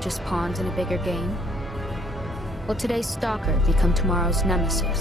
just pawns in a bigger game? Will today's stalker become tomorrow's nemesis?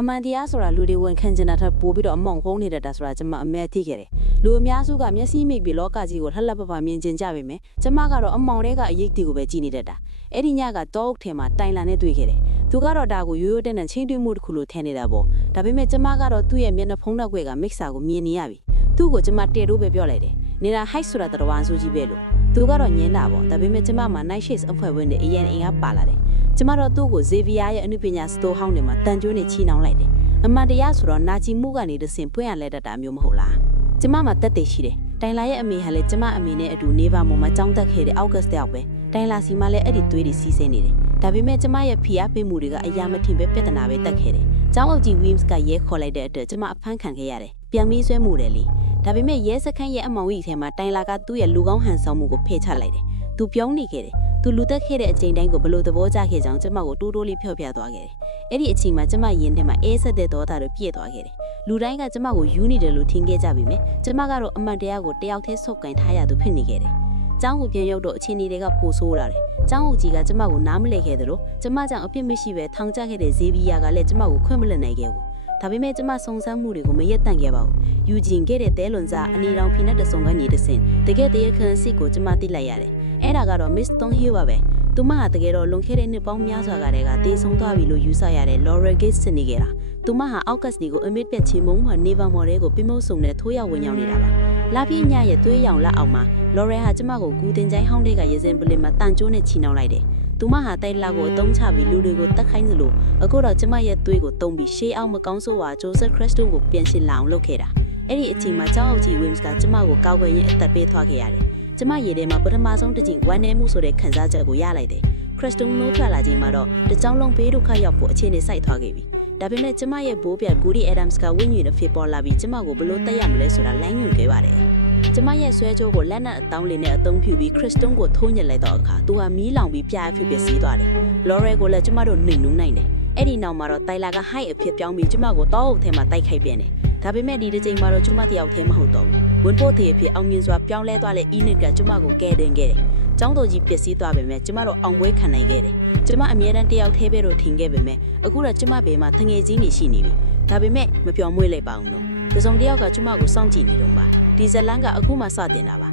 အမှန်တရားဆိုတာလူတွေဝန်ခံကျင်တာထပ်ပို့ပြီးတော့အမောင်ဖုံးနေတတ်တာဆိုတာကျွန်မအမဲသိခဲ့တယ်လူအများစုကမျက်စိမိတ်ပြီးလောကကြီးကိုလှလှပပမြင်ကျင်ကြပေမဲ့ကျွန်မကတော့အမောင်တွေကအရေးတီကိုပဲကြည်နေတတ်တာအဲ့ဒီညကတော့အုပ်ထဲမှာတိုင်လာနဲ့တွေ့ခဲ့တယ်သူကတော့ဒါကိုရိုးရိုးတန်းတန်းချင်းတွင်းမှုတစ်ခုလိုထင်နေတာပေါ့ဒါပေမဲ့ကျွန်မကတော့သူ့ရဲ့မျက်နှာဖုံးနောက်ွက်ကမစ်ဆာကိုမြင်နေရပြီသူ့ကိုကျွန်မတဲတိုးပဲပြောလိုက်တယ်နေတာ height ဆိုတာတော်ဝန်ဆိုကြီးပဲလို့သူကတော့ညင်းတာပေါ့ဒါပေမဲ့ကျွန်မမှာ night shades အဖွဲ့ဝင်တွေအရင်အင်အားပါလာတယ်ကျွန်မတော့သူ့ကို Xavier ရဲ့အနုပညာစတိုးဟောင်းတွေမှာတန်ကြိုးနဲ့ချီနှောင်လိုက်တယ်အမှန်တရားဆိုတော့နာချီမှုကနေတဆင်ပွင့်ရလဲတတ်တာမျိုးမဟုတ်လားကျမမှာတက်တည်ရှိတယ်တိုင်လာရဲ့အမေဟာလည်းကျမအမေနဲ့အတူနေပါမမှာကြောင်းတက်ခဲ့တဲ့အောက်ဂတ်စ်တယောက်ပဲတိုင်လာစီမှာလည်းအဲ့ဒီသွေးတွေစီးဆင်းနေတယ်ဒါပေမဲ့ကျမရဲ့ဖိအားပေးမှုတွေကအရာမထင်ပဲပြဿနာပဲတက်ခဲ့တယ်ကျောင်းအုပ်ကြီး Wims ကရဲခေါ်လိုက်တဲ့အတွက်ကျမအဖမ်းခံခဲ့ရတယ်ပြန်ပြီးဆွဲမှုတယ်လေဒါပေမဲ့ရဲစခန်းရဲ့အမောင်ကြီးထဲမှာတိုင်လာကသူ့ရဲ့လူကောင်းဟန်ဆောင်မှုကိုဖယ်ချလိုက်တယ်သူပြုံးနေခဲ့တယ်သူလူတက်ခဲ့တဲ့အချိန်တိုင်းကိုဘလို့သဘောကျခဲ့ကြောင်းကျမကိုတိုးတိုးလေးဖျော့ပြသွားခဲ့တယ်။အဲ့ဒီအချိန်မှာကျမရင်ထဲမှာအေးဆက်တဲ့ဒေါသတွေပြည့်သွားခဲ့တယ်။လူတိုင်းကကျမကိုယူနေတယ်လို့ထင်ခဲ့ကြပြီမယ်။ကျမကတော့အမှန်တရားကိုတယောက်တည်းဆုပ်ကင်ထားရသူဖြစ်နေခဲ့တယ်။ကျောင်းကိုပြန်ရောက်တော့အချိန်တွေကပိုဆိုးလာတယ်။ကျောင်းအုပ်ကြီးကကျမကိုနားမလည်ခဲ့တယ်လို့ကျမကြောင့်အပြစ်မရှိပဲထောင်ကျခဲ့တဲ့ဇေဗီယာကလည်းကျမကိုခွင့်မလက်နိုင်ခဲ့ဘူး။ဒါပေမဲ့ကျမစုံစမ်းမှုတွေကိုမရက်တန့်ခဲ့ပါဘူး။ယူဂျင်ခဲ့တဲ့တဲလွန်စာအနီတောင်ဖိနတ်တဆုံကနေတဆင်တကယ်တည်းခန့်စစ်ကိုကျမသိလိုက်ရတယ်။အဲ့ဒါကတော့ Miss Thornhill ပါပဲ။သူမဟာတကယ်တော့လွန်ခဲ့တဲ့နှစ်ပေါင်းများစွာကတည်းကတေးဆုံးသွားပြီလို့ယူဆရတဲ့ Laura Gates စနေခဲ့တာ။သူမဟာအောက်ကတ်တွေကိုအမစ်ပြက်ချီမုံမှာနေဗာမော်ရဲကိုပြမုတ်ဆုံနဲ့ထိုးရောက်ဝင်ရောက်နေတာပါ။လာပြည့်ညရဲ့သွေးရောင်လက်အောင်မှာ Laura ဟာကျမကိုကူတင်ချိုင်းဟောင်းတွေကရစင်ပလင်မှာတန်ကျိုးနဲ့ချီနှောင်လိုက်တယ်။သူမဟာတိုက်လာကိုအသုံးချပြီးလူတွေကိုတတ်ခိုင်းသလိုအခုတော့ကျမရဲ့သွေးကိုတုံးပြီးရှေးအောင်မကောင်းဆိုးဝါ Joseph Creston ကိုပြန်ရှင်းလာအောင်လုပ်ခဲ့တာ။အဲ့ဒီအချိန်မှာကျောင်းအုပ်ကြီး Wims ကကျမကိုကောက်ွယ်ရင်းအသက်ပေးသွားခဲ့ရတယ်။ကျမရေထဲမှာပထမဆုံးတစ်ချိန်ဝမ်းနည်းမှုဆိုတဲ့ခံစားချက်ကိုရလိုက်တယ်။ Creston နိုးထွက်လာချိန်မှာတော့တကြောင်လုံးဘေးဒုက္ခရောက်ဖို့အခြေအနေစိုက်သွားခဲ့ပြီ။ဒါပေမဲ့ကျမရဲ့ဘိုးပြတ် Goody Adams ကဝိညာဉ်နဲ့ဖြစ်ပေါ်လာပြီးကျမကိုဘလို့တက်ရမလဲဆိုတာလိုင်းညွှန်ခဲ့ပါတယ်။ကျမရဲ့ဆွဲကြိုးကိုလက်နက်အတောင်းလေးနဲ့အသုံးပြုပြီး Creston ကိုထိုးညစ်လိုက်တော့အခါသူဟာမီးလောင်ပြီးပြားဖြစ်ပျက်စီးသွားတယ်။ Laurel ကိုလည်းကျမတို့နှိမ်နှုံနိုင်တယ်။အဲ့ဒီနောက်မှာတော့တိုင်လာက high အဖြစ်ပြောင်းပြီးကျမကိုတောအုပ်ထဲမှာတိုက်ခိုက်ပြန်တယ်။ဒါပေမဲ့ဒီတစ်ချိန်မှာတော့ကျမတယောက်တည်းမဟုတ်တော့ဘူး။ဝန်ပို့သေးအဖြစ်အောင်မြင်စွာပြောင်းလဲသွားတဲ့ Enid ကကျမကိုကယ်တင်ခဲ့တယ်။ကျောင်းတော်ကြီးပျက်စီးသွားပေမဲ့ကျမတို့အောင်ပွဲခံနိုင်ခဲ့တယ်။ကျမအမြဲတမ်းတယောက်တည်းပဲလို့ထင်ခဲ့ပေမဲ့အခုတော့ကျမဘေးမှာတငယ်ချင်းတွေရှိနေပြီ။ဒါပေမဲ့မပြောင်းမွေ့လိုက်ပါဘူးနော်။တစုံတစ်ယောက်ကကျမကိုစောင့်ကြည့်နေတော့ပါ။ဒီဇလန်ကအခုမှစတင်တာပါ။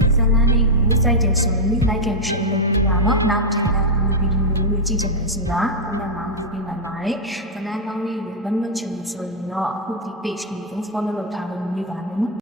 ဒီဇလန်လေးကိုစိုက်တယ်ဆိုရင် like and share လုပ်ပြပါတော့။နောက်ထပ်ဗီဒီယိုလေးကြည့်ချင်တယ်ဆိုတာကိုလည်းမှလုပ်ပြနိုင်ပါတယ်။ဇလန်ကောင်းလေးကိုဘယ်မှာချင်ဆိုရင်တော့အခုဒီ page ကို follow လုပ်ထားလို့နေပါမယ်နော်။